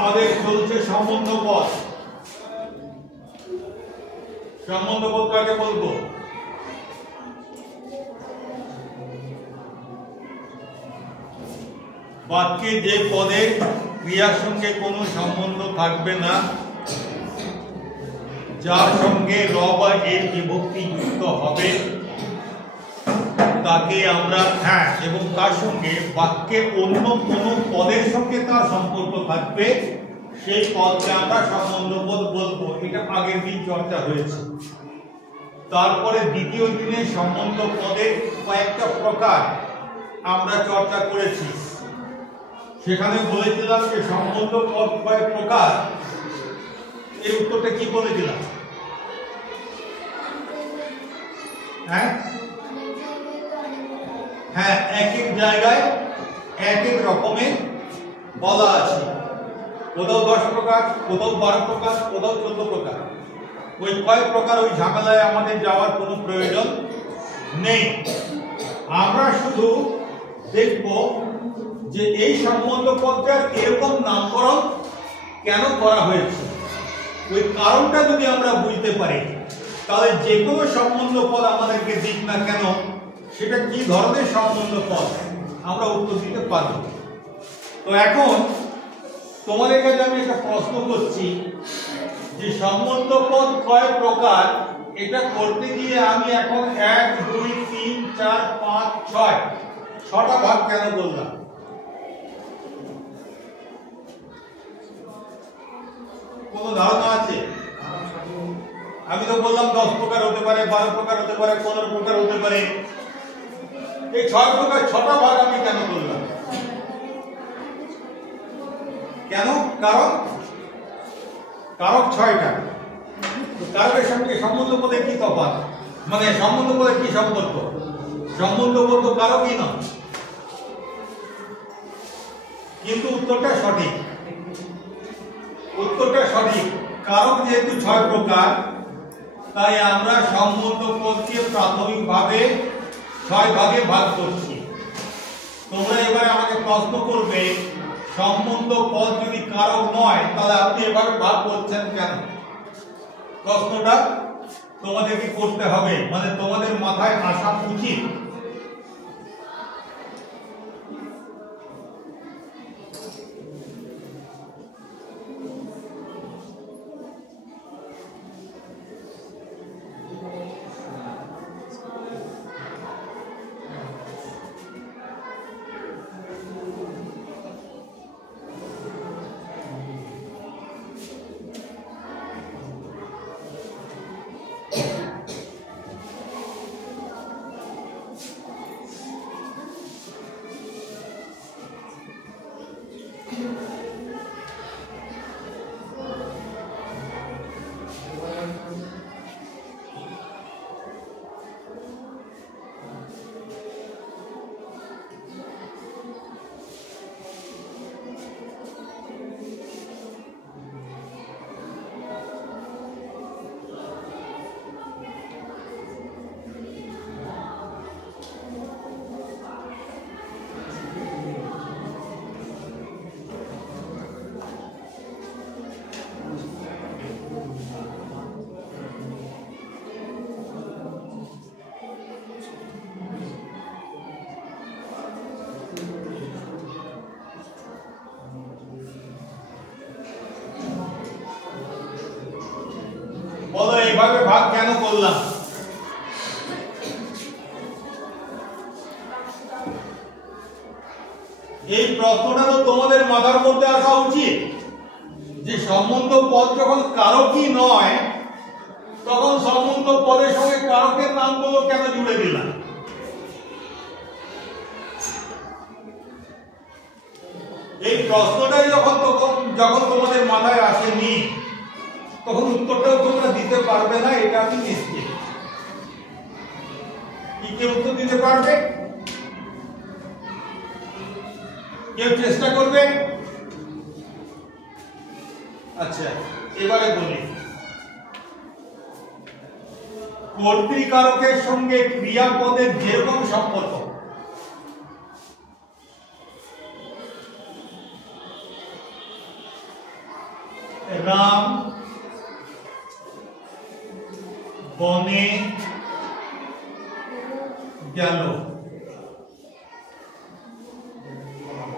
আমাদের চলছে সম্বন্ধ পদ। সম্বন্ধ পদ কাকে বলবো? বাক্যে যে পদের ক্রিয়ার সঙ্গে কোনো সম্বন্ধ থাকবে না, যার সঙ্গে র বা এর বিভক্তি যুক্ত হবে তাকে আমরা এবং তার সঙ্গে বাক্যে অন্য কোনো পদের সঙ্গে তার সম্পর্ক থাকবে সেই পদকে আমরা সম্বন্ধ পদ বলবো। এটা আগের দিন চর্চা হয়েছে। তারপরে দ্বিতীয় দিনে সম্বন্ধ পদের কয়েকটা প্রকার আমরা চর্চা করেছি। সেখানে বলেছিলাম যে সম্বন্ধ পদ কয়েক প্রকার। এর উত্তরটা কি বলেছিলাম? হ্যাঁ, এক এক জায়গায় এক এক রকমের বলা আছে। কোথাও 10 প্রকার, কোথাও 12 প্রকার, কোথাও 14 প্রকার। ওই কয়েক প্রকার ওই ঝামেলায় আমাদের যাওয়ার কোনো প্রয়োজন নেই। আমরা শুধু দেখব যে এই সম্বন্ধ পদটার এরকম নামকরণ কেন করা হয়েছে। ওই কারণটা যদি আমরা বুঝতে পারি তাহলে যে কোনো সম্বন্ধ পদ আমাদেরকে দিক না কেন সেটা কি ধরনের সম্বন্ধ পদ আমরা উত্তর দিতে পারব। তো এখন তোমাদের কাছে আমি একটা প্রশ্ন করছি যে সম্বন্ধ পদ কয় প্রকার, এটা করতে গিয়ে আমি এখন 1 2 3 4 5 6 ছটা ভাগ কেন বললাম? কোন ধারণা আছে? আমি তো বললাম 10 প্রকার হতে পারে, 12 প্রকার হতে পারে, 15 প্রকার হতে পারে। এই 6 প্রকার ছটা ভাগ আমি কেন করলাম? কেন? কারণ কারক 6টা। কারকের সঙ্গে সম্বন্ধ পদে কি তফাৎ? মানে সম্বন্ধ পদে কি সম্পর্ক? সম্বন্ধ পদ তো কারকই নয়। কিন্তু উত্তরটা সঠিক। উত্তরটা সঠিক। কারক যেহেতু 6 প্রকার তাই আমরা সম্বন্ধ পদকে প্রাথমিকভাবে 6 ভাগে ভাগ করছি। তোমরা এবারে আমাকে প্রশ্ন করবে সম্বন্ধ পদ যদি কারক নয় তাহলে আপনি এভাবে ভাগ করছেন কেন? প্রশ্নটা তোমাদেরকে করতে হবে, মানে তোমাদের মাথায় আসা উচিত। বলো এইভাবে ভাগ কেন করলাম? এই প্রশ্নটা তো তোমাদের মাথার মধ্যে আসা উচিত যে সম্বন্ধ পদ যখন কারকই নয় তখন সম্বন্ধ পদের সঙ্গে কারকের নামগুলো কেন জুড়ে দিলাম? এই প্রশ্নটাই যখন তোমাদের মাথায় আসেনি তখন উত্তরটাও তোমরা দিতে পারবে না, এটা আমি নিশ্চিত। কি কেউ উত্তর দিতে পারবে? কেউ চেষ্টা করবে? আচ্ছা, এবারে বলি কর্তৃকারকের সঙ্গে ক্রিয়াপদের যেরকম সম্পর্ক, রাম বনে গেল।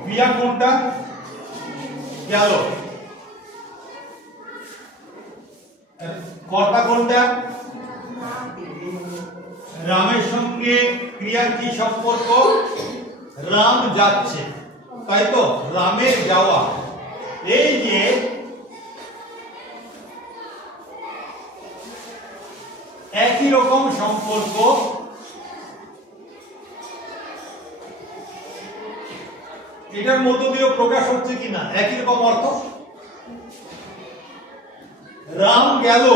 ক্রিয়া কোনটা? গেল। কর্তা কোনটা? রামের সঙ্গে ক্রিয়ার কি সম্পর্ক? রাম যাচ্ছে, তাই তো? রামের যাওয়া, এই যে একই রকম সম্পর্ক এটার মধ্য দিয়ে প্রকাশ হচ্ছে কিনা? একই রকম অর্থ। রাম গেল,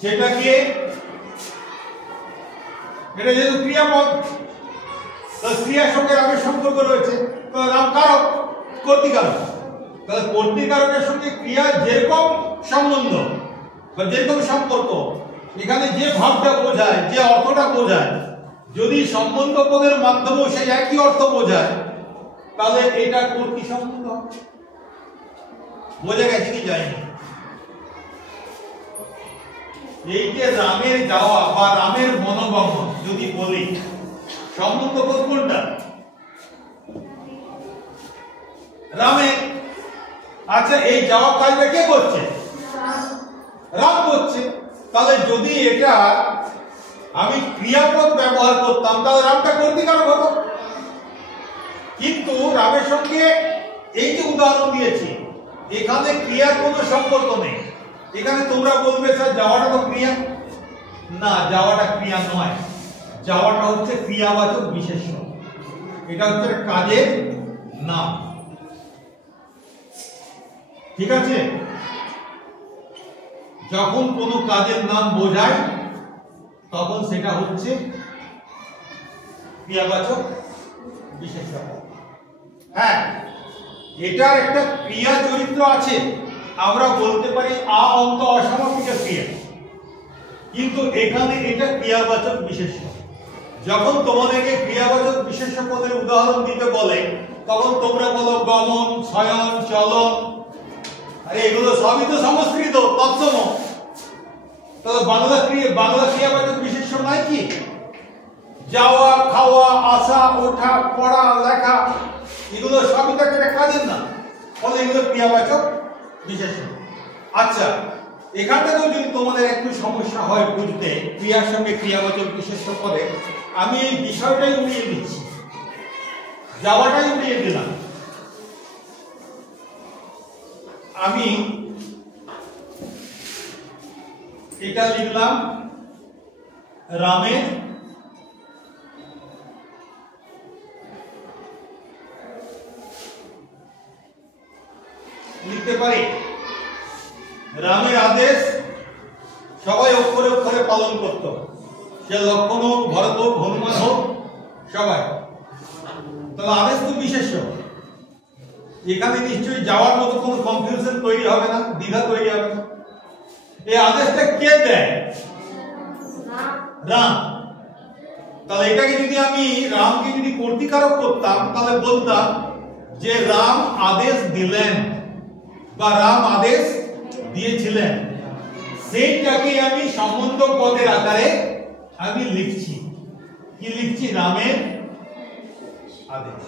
সেটাকে এটা যেহেতু ক্রিয়াপদ, ক্রিয়ার সঙ্গে রামের সম্পর্ক রয়েছে, তাহলে রাম কারক, কর্তৃকারক। তাহলে কর্তৃকারকের সঙ্গে ক্রিয়া যেরকম সম্বন্ধ বা যেরকম সম্পর্ক, এখানে যে ভাবটা বোঝায়, যে অর্থটা বোঝায়, যদি সম্বন্ধ পদের মাধ্যমেও সেই একই অর্থ বোঝায়, তাহলে এটা কর্তৃ সম্বন্ধ। বোঝা গেছে কি যায়নি? এই যে রামের যাওয়া বা রামের মনোগমন যদি বলি, সম্বন্ধ পদ কোনটা? রামের। আচ্ছা, এই যাওয়া কাজটা কে করছে? রাম করছে। তাহলে যদি এটা আমি ক্রিয়াপদ ব্যবহার করতাম, তাহলে রামটা কর্তৃকারক হতো। কিন্তু রামের সঙ্গে এই যে উদাহরণ দিয়েছি, এখানে ক্রিয়ার কোনো সম্পর্ক নেই। এখানে তোমরা বলবে স্যার যাওয়াটা তো ক্রিয়া। না, যাওয়াটা ক্রিয়া নয়, যাওয়াটা হচ্ছে ক্রিয়াবাচক বিশেষ্য। এটা হচ্ছে কাজের নাম। ঠিক আছে? যখন কোনো কাজের নাম বোঝায় তখন সেটা হচ্ছে ক্রিয়াবাচক বিশেষ্য। হ্যাঁ, এটার একটা ক্রিয়া চরিত্র আছে, আমরা বলতে পারি আ অন্ত অসমাপিকা ক্রিয়া, কিন্তু এখানে এটা ক্রিয়াবাচক বিশেষ্য। যখন তোমাদেরকে ক্রিয়াবাচক বিশেষ্য পদের উদাহরণ দিতে বলে, তখন তোমরা বলো গমন, শয়ন, চলন। আরে এগুলো সবই তো সংস্কৃত, তৎসম। তাহলে বাংলা ক্রিয়াবাচক বিশেষ্য নাই কি? যাওয়া, খাওয়া, আসা, ওঠা, পড়া, লেখা, এগুলো সবই তো একটা কাজের না, ফলে এগুলো ক্রিয়াবাচক বিশেষ্য। আচ্ছা, এখান থেকেও যদি তোমাদের একটু সমস্যা হয় বুঝতে, ক্রিয়ার সঙ্গে ক্রিয়াবাচক বিশেষ্য পদে, আমি এই বিষয়টাই উড়িয়ে দিচ্ছি, যাওয়াটাই উড়িয়ে দিলাম। আমি এটা লিখলাম রামের লিখতে পারি রামের আদেশ সবাই অক্ষরে অক্ষরে পালন করত, সে লক্ষণ হোক, ভরত হোক, হনুমান হোক, সবাই। তাহলে আদেশ তো বিশেষ্য। এখানে নিশ্চয়ই যাওয়ার মতো কোনো কনফিউশন তৈরি হবে না, দ্বিধা তৈরি হবে না। এই আদেশটা কে দেয়? রাম। তাহলে এটাকে যদি আমি রামকে যদি কর্তৃকারক করতাম, তাহলে বলতাম যে রাম আদেশ দিলেন বা রাম আদেশ দিয়েছিলেন, সেইটাকে আমি সম্বন্ধ পদের আকারে আমি লিখছি। কি লিখছি? রামের আদেশ।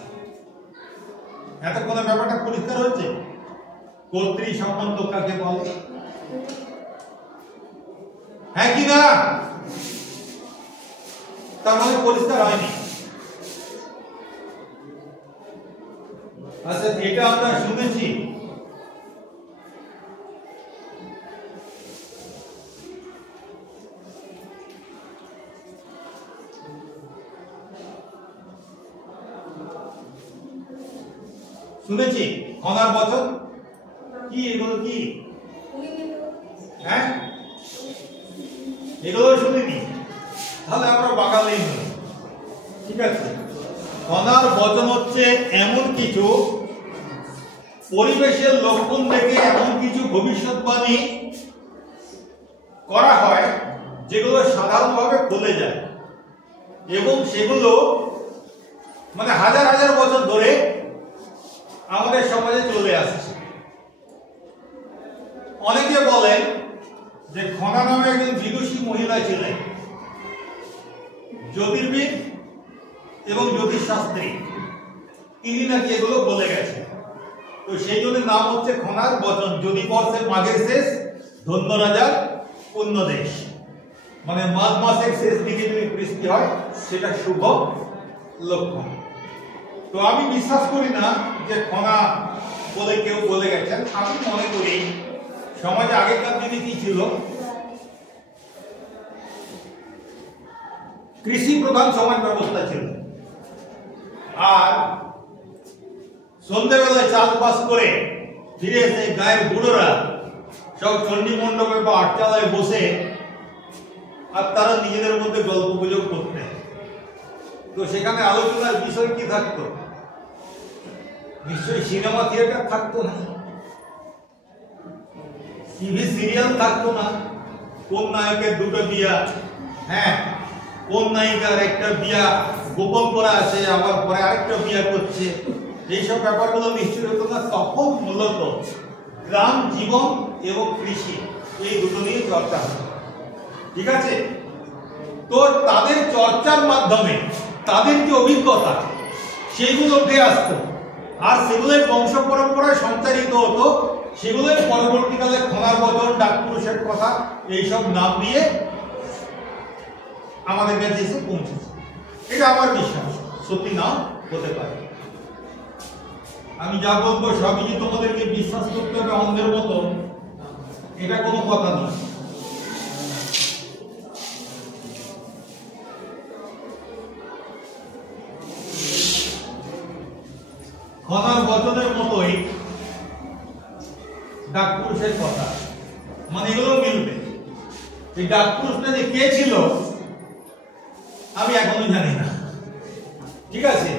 এতক্ষণে ব্যাপারটা পরিষ্কার হচ্ছে? কর্তৃ সম্বন্ধ কাকে বলে? হ্যাঁ কি না? তার মানে পরিষ্কার হয়নি। আচ্ছা, এটা আমরা শুনেছি খনার বচন কি? এগুলো কি? হ্যাঁ, এগুলো শুনিনি, তাহলে আমরা বাঙালি নই। ঠিক আছে, খনার বচন হচ্ছে এমন কিছু পরিবেশের লক্ষণ থেকে এমন কিছু ভবিষ্যৎবাণী করা হয় যেগুলো সাধারণভাবে বলে যায়, এবং সেগুলো মানে হাজার হাজার বছর ধরে আমাদের সমাজে চলে আসছে। অনেকে বলেন যে খনা নামে একজন বিদুষী মহিলা ছিলেন, জ্যোতির্বিদ এবং জ্যোতিষশাস্ত্রী, তিনি নাকি এগুলো বলে গেছেন। তো সেই জন্য নাম হচ্ছে খনার বচন। যদি বর্ষের মাঘের শেষ, ধন্য রাজার পুণ্য দেশ, মানে মাঘ মাসের শেষ দিকে যদি বৃষ্টি হয় সেটা শুভ লক্ষণ। তো আমি বিশ্বাস করি না যে খনা বলে কেউ বলে গেছেন। আমি মনে করি সমাজে আগেকার দিনে কি ছিল, কৃষি প্রধান সমাজ ব্যবস্থা ছিল, আর সন্ধ্যেবেলায় চাষবাস করে ফিরে এসে গায়ের বুড়োরা সব চণ্ডী মণ্ডপে বা আটচালায় বসে আর তারা নিজেদের মধ্যে গল্প গুজব করতেন। তো সেখানে আলোচনার বিষয় কি থাকতো? নিশ্চয়ই সিনেমা থিয়েটার থাকতো না, টিভি সিরিয়াল থাকতো না, কোন নায়কের দুটো বিয়া, হ্যাঁ কোন নায়িকার একটা বিয়া গোপন করা আছে, আবার পরে আরেকটা বিয়া করছে, এইসব ব্যাপারগুলো নিশ্চয়ই হতো না। তখন মূলত গ্রাম জীবন এবং কৃষি এই দুটো নিয়ে চর্চা হতো, ঠিক আছে? তো তাদের চর্চার মাধ্যমে তাদের যে অভিজ্ঞতা সেগুলো উঠে আসতো, আর সেগুলোই বংশ পরম্পরায় সঞ্চারিত হতো। সেগুলোই পরবর্তীকালে খনার বচন, ডাকপুরুষের কথা এইসব নাম দিয়ে আমাদের কাছে এসে পৌঁছেছে। এটা আমার বিশ্বাস, সত্যি নাও হতে পারে। আমি যা বলবো সবই যে তোমাদেরকে বিশ্বাস করতে হবে অন্ধের মতো, এটা কোনো কথা নয়। খনার বচনের মতোই ডাকপুরুষের কথা, মানে এগুলো মিলবে। এই ডাকপুরুষটা যে কে ছিল আমি এখনো জানি না, ঠিক আছে?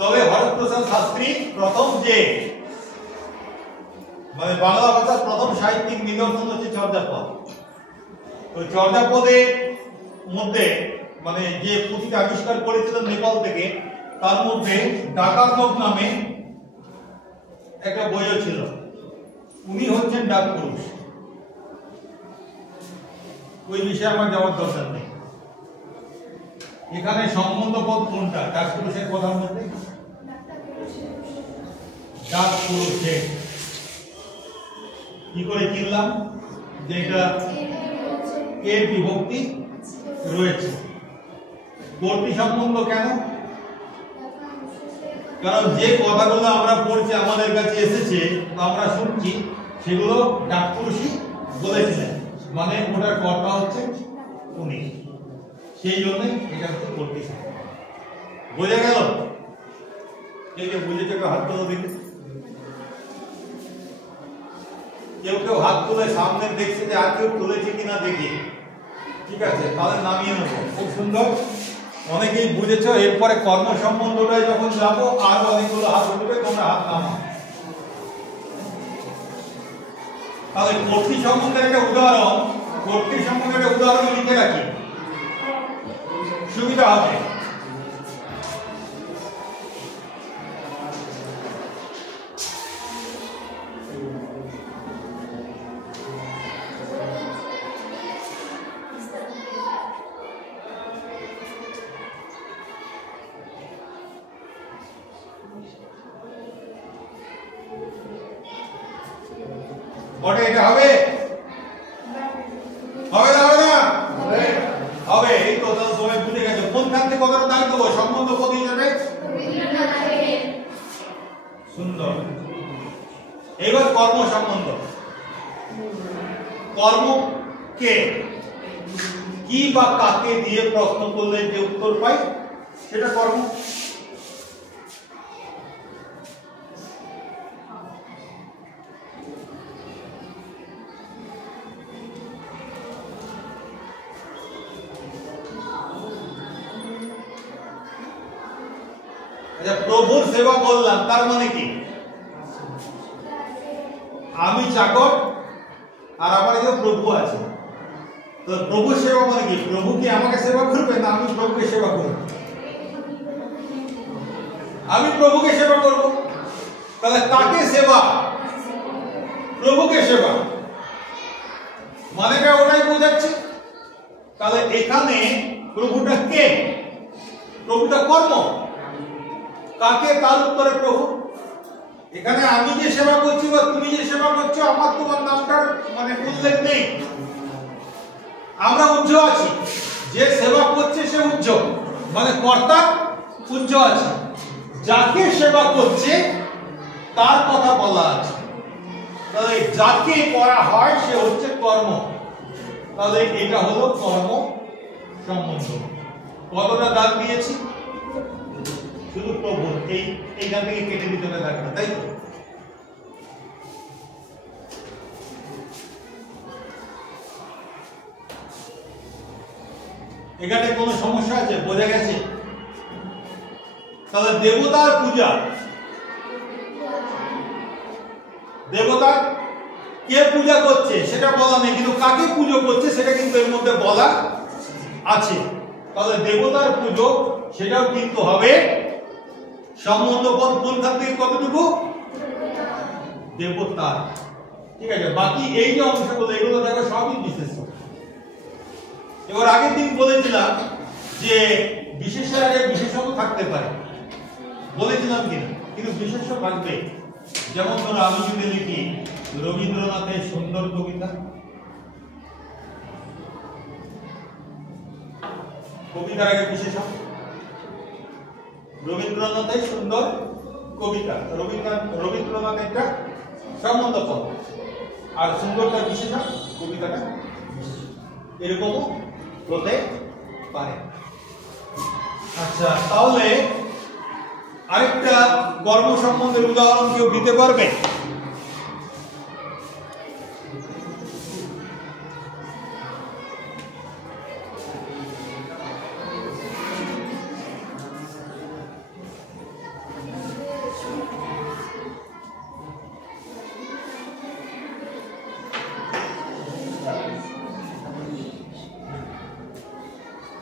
তবে হরপ্রসাদ শাস্ত্রী প্রথম যে মানে বাংলা ভাষার প্রথম সাহিত্যিক নিদর্শন হচ্ছে চর্যাপদ। ওই চর্যাপদের মধ্যে মানে যে পুঁথিটা আবিষ্কার করেছিলেন নেপাল থেকে, তার মধ্যে ডাকার্ণব নামে একটা বইও ছিল। উনি হচ্ছেন ডাকপুরুষ। ওই বিষয়ে আমার যাওয়ার দরকার নেই। এখানে সম্বন্ধ পদ কোনটা ডাকপুরুষের কথার মধ্যে? ডাকপুরুষের কি করে চিনলাম যে এটা এর বিভক্তি রয়েছে? কর্তৃ সম্বন্ধ কেন? কারণ যে কথাগুলো আমরা পড়ছি আমাদের কাছে এসেছে, আমরা শুনছি, সেগুলো ডাকপুরুষই বলেছিলেন, মানে ওটার কর্তা হচ্ছে উনি। সেই জন্য এটা হচ্ছে কর্তৃ সম্বন্ধ। বোঝা গেল? কে কে বুঝেছে? হাত তোলো দেখে। কেউ কেউ হাত তুলে সামনে দেখছে যে আর কেউ তুলেছে কিনা দেখি, ঠিক আছে? তাহলে নামিয়ে নেবো। খুব সুন্দর, অনেকেই বুঝেছো। এরপরে কর্ম সম্বন্ধটাই যখন যাবো আর অনেকগুলো হাত উঠবে, তোমরা হাত নামাও। তাহলে কর্তৃ সম্বন্ধের একটা উদাহরণ, কর্তৃ সম্বন্ধের একটা উদাহরণ লিখে রাখি, সুবিধা হবে। বটে এটা হবে? হবে না? হবে না? হবে। এই তো তাহলে সবাই বুঝে গেছে। কোনখান থেকে কতটা দাঁড়িয়ে দেবো? সম্বন্ধ পদ হিসাবে সুন্দর। এবার কর্ম সম্বন্ধ। কর্মকে কি বা কাকে দিয়ে প্রশ্ন করলে যে উত্তর পাই সেটা কর্ম। প্রভুর সেবা করলাম, তার মানে কি? আমি চাকর আর আমার যে প্রভু আছে, তো প্রভুর সেবা মানে কি? প্রভু কি আমাকে সেবা করবে না আমি প্রভুকে সেবা করব? আমি প্রভুকে সেবা করব। তাহলে তাকে সেবা, প্রভুকে সেবা। মানেটা ওটাই বোঝাচ্ছে। তাহলে এখানে প্রভুটা কে? প্রভুটা কর্ম। কাকে? তার উত্তরে প্রভু। এখানে আমি যে সেবা করছি বা তুমি যে সেবা করছো, আমার তোমার নামটার মানে উল্লেখ নেই। আমরা উজ্জ আছি, যে সেবা করছে সে উজ্জ, মানে কর্তা উজ্জ আছে, যাকে সেবা করছে তার কথা বলা আছে। তাহলে যাকে করা হয় সে হচ্ছে কর্ম। তাহলে এটা হলো কর্ম সম্বন্ধ। কতটা দাগ দিয়েছি? শুধু প্রভু এইখান থেকে কেটে দিতে হবে দাগটা, তাই তো? এখানে কোনো সমস্যা আছে? বোঝা গেছে? তাহলে দেবতার পূজা, দেবতা কে পূজা করছে সেটা বলা নেই, কিন্তু কাকে পুজো করছে সেটা কিন্তু এর মধ্যে বলা আছে। তাহলে দেবতার পুজো সেটাও কিন্তু হবে সম্বন্ধপদ কোনখান থেকে কতটুকু? দেবতার। ঠিক আছে, বাকি এই যে অংশগুলো এগুলো দেখো সবই বিশেষ্য। এবার আগের দিন বলেছিলাম যে বিশেষের আগে বিশেষণ থাকতে পারে, বলেছিলাম কিনা? কিন্তু বিশেষ্য থাকবে। যেমন ধরো আমি যদি লিখি রবীন্দ্রনাথের সুন্দর কবিতা, কবিতার আগে বিশেষণ। রবীন্দ্রনাথের সুন্দর কবিতা, রবীন্দ্রনাথেরটা সম্বন্ধ পদ, আর সুন্দরটা বিশেষণ, কবিতাটা এরকমও হতে পারে। আচ্ছা, তাহলে আরেকটা কর্ম সম্বন্ধের উদাহরণ কেউ দিতে পারবে?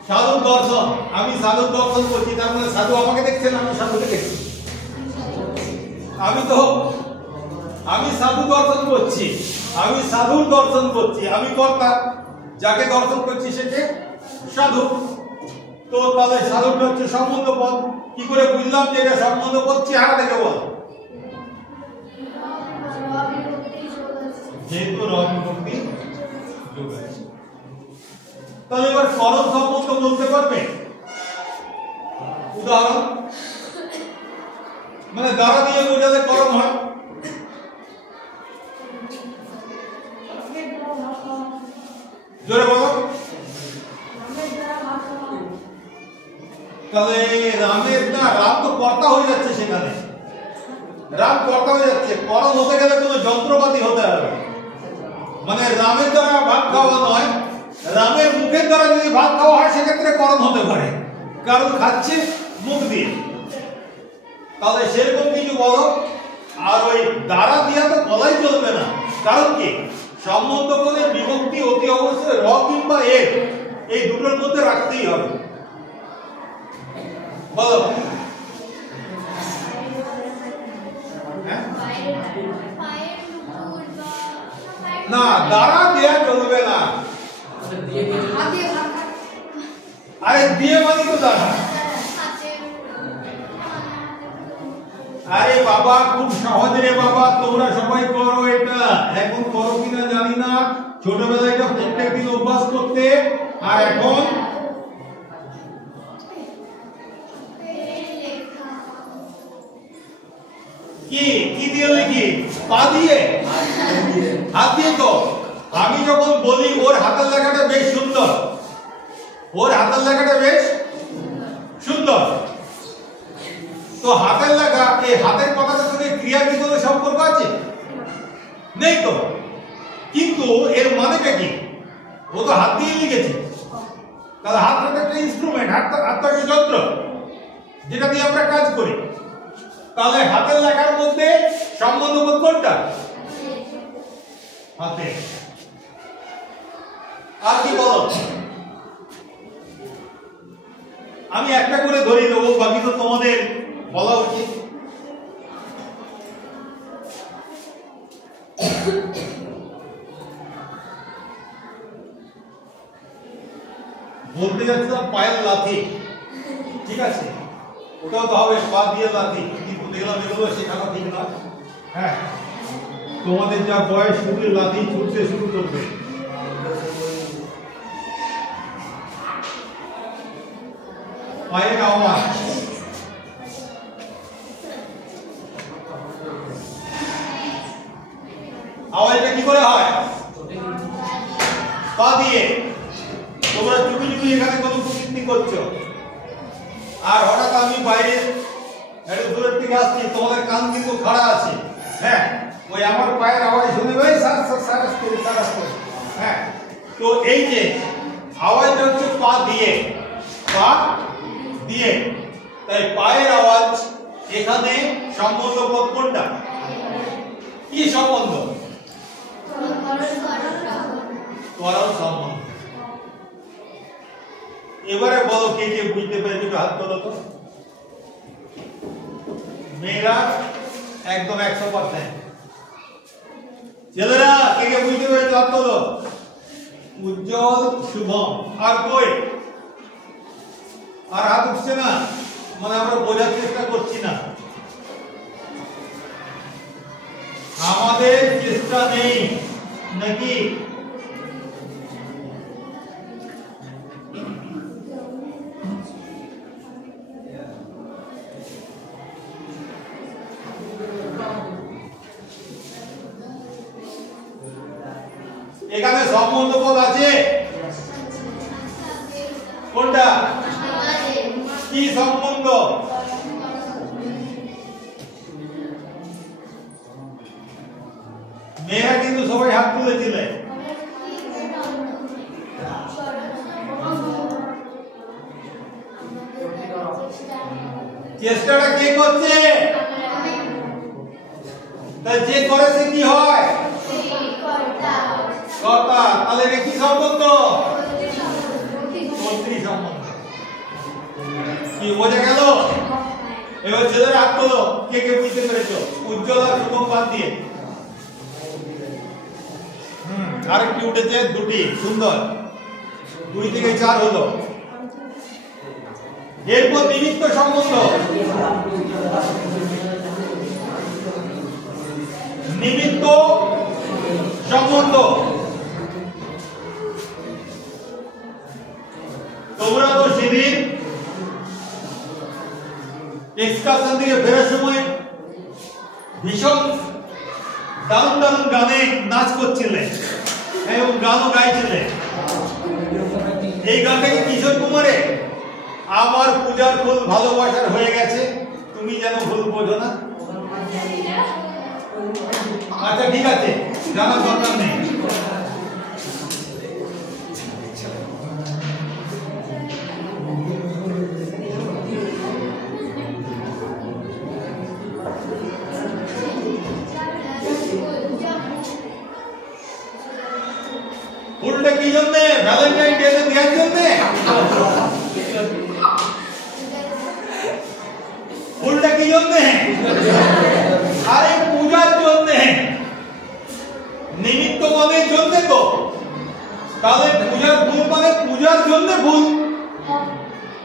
সাধু দর্শন। আমি সাধু দর্শন করছি, তার মানে সাধু আমাকে দেখছেন, আমি সাধুকে দেখছি। আমি সাধু দর্শন করছি, আমি সাধুর দর্শন করছি, আমি কর্তা, যাকে দর্শন করছি সেকে সাধু। তো তাহলে সাধুটা হচ্ছে সম্বন্ধ পদ। কি করে বুঝলাম যে এটা সম্বন্ধ পদ? চেহারা দেখে বল। যেহেতু রবিভক্তি যোগ আছে। তাহলে এবার করণ সম্বন্ধ বলতে পারবে? উদাহরণ মানে দ্বারা দিয়ে বোঝালে করণ হয়। জোরে বলো। তাহলে রামের না, রাম তো কর্তা হয়ে যাচ্ছে, সেখানে রাম কর্তা হয়ে যাচ্ছে। করণ হতে গেলে কোনো যন্ত্রপাতি হতে হবে, মানে রামের দ্বারা ভাত খাওয়া নয়, রামের মুখের দ্বারা যদি ভাত খাওয়া হয় সেক্ষেত্রে করণ হতে পারে, কারণ খাচ্ছে মুখ দিয়ে। তাহলে সেরকম কিছু বলো। আর ওই দ্বারা দিয়া তো বলাই চলবে না, কারণ কি সম্বন্ধ করে বিভক্তি অতি অবশ্যই র কিংবা এ, এই দুটোর মধ্যে রাখতেই হবে। বলো। না, দ্বারা দেয়া চলবে না। আরে দিয়ে মানে তো দ্বারা। আরে বাবা, খুব সহজ রে বাবা, তোমরা সবাই করো এটা। এখন করো কিনা জানি না, ছোটবেলায় এটা প্রত্যেকদিন অভ্যাস করতে। আর এখন কি কি দিয়ে লিখি? পা দিয়ে, হাত দিয়ে। তো আমি যখন বলি ওর হাতের লেখাটা বেশ সুন্দর, ওর হাতের লেখাটা বেশ সুন্দর, তো হাতের লেখা, এই হাতের কথাটার সঙ্গে ক্রিয়ার কি কোনো সম্পর্ক আছে? নেই তো। কিন্তু এর মানেটা কি? ও তো হাত দিয়ে লিখেছে। তাহলে হাতটা একটা ইনস্ট্রুমেন্ট, হাতটা একটা যন্ত্র যেটা দিয়ে আমরা কাজ করি। তাহলে হাতের লেখার মধ্যে সম্বন্ধবোধ কোনটা? হাতে। আর কি বলো? আমি একটা করে ধরে দেবো, বাকি তো তোমাদের বলা উচিত। বলতে যাচ্ছিলাম পায়ের লাথি, ঠিক আছে, ওটাও তো হবে পা দিয়ে লাথি, কিন্তু দেখলাম এগুলো শেখানো ঠিক না। হ্যাঁ, তোমাদের যা বয়স শুধু লাথি ছুটতে শুরু করবে। পায়ের আওয়াজ, আওয়াজটা কি করে হয়? পা দিয়ে। তোমরা চুপি চুপি এখানে কত কুকীর্তি করছো, আর হঠাৎ আমি বাইরে একটু দূরের থেকে আসছি, তোমাদের কান কিন্তু খাড়া আছে। হ্যাঁ, ওই আমার পায়ের আওয়াজ শুনে ওই সারাস করে। হ্যাঁ, তো এই যে আওয়াজটা হচ্ছে পা দিয়ে, পা দিয়ে। তাই পায়ের আওয়াজ এখানে সম্বন্ধ পদ কোনটা? কি সম্বন্ধ? ত্বরণ সম্বন্ধ। এবারে বলো কে কে বুঝতে পেরেছো, হাত তোলো তো। মেয়েরা একদম 100%। ছেলেরা কে কে বুঝতে পেরেছো, হাত তোলো। উজ্জ্বল, শুভম, আর কই? আর হাত উঠছে না, মানে আমরা বোঝার চেষ্টা করছি না, আমাদের চেষ্টা নেই নাকি? এখানে সম্বন্ধ পদ আছে কোনটা? কি সম্বন্ধ? মেয়েরা কিন্তু সবাই হাত তুলেছিলে। চেষ্টাটা কে করছে? তাই যে করে সে কি হয়? কর্তা। তাহলে এটা কি সম্বন্ধ? কর্তৃ সম্বন্ধ। কি বোঝা গেল? এবার ছেলেরা হাত তোলো, কে কে বুঝতে পেরেছো? উজ্জ্বল আর শুভম বাদ দিয়ে। আরেকটি উঠেছে, দুটি, সুন্দর। 2 থেকে 4 হলো। এরপর নিমিত্ত সম্বন্ধ। নিমিত্ত সম্বন্ধ। তোমরা তো সেদিন এক্সকারশন থেকে ফেরার সময় ভীষণ দারুণ দারুণ গানে নাচ করছিলে এবং গানও গাইছিলে। এই গানটা কি কিশোর কুমারে আমার পূজার ফুল ভালোবাসার হয়ে গেছে, তুমি যেন ভুল বোঝো না। আচ্ছা ঠিক আছে, জানার দরকার নেই। ফুলটা কি জন্য? ভ্যালেন্টাইন ডে তে দেওয়ার জন্য? ফুলটা কি জন্য? আরে পূজার জন্য। নিমিত্ত মানে জন্য তো, তাহলে পূজার ফুল মানে পূজার জন্য ফুল,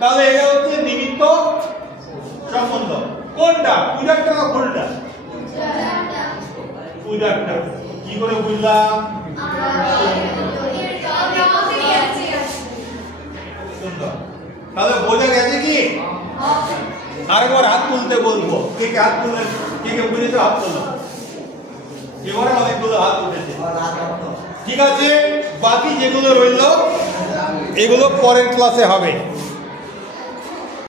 তাহলে এটা হচ্ছে নিমিত্ত সম্বন্ধ। কোনটা? পূজারটা না ফুলটা? পূজারটা। কি করে বুঝলাম? তাহলে বোঝা গেছে কি? আরেকবার হাত তুলতে বলবো, কে কে হাত তুলে, কে কে বুঝেছো হাত তোলো। এবারে অনেকগুলো হাত উঠেছে, ঠিক আছে। বাকি যেগুলো রইল এগুলো পরের ক্লাসে হবে।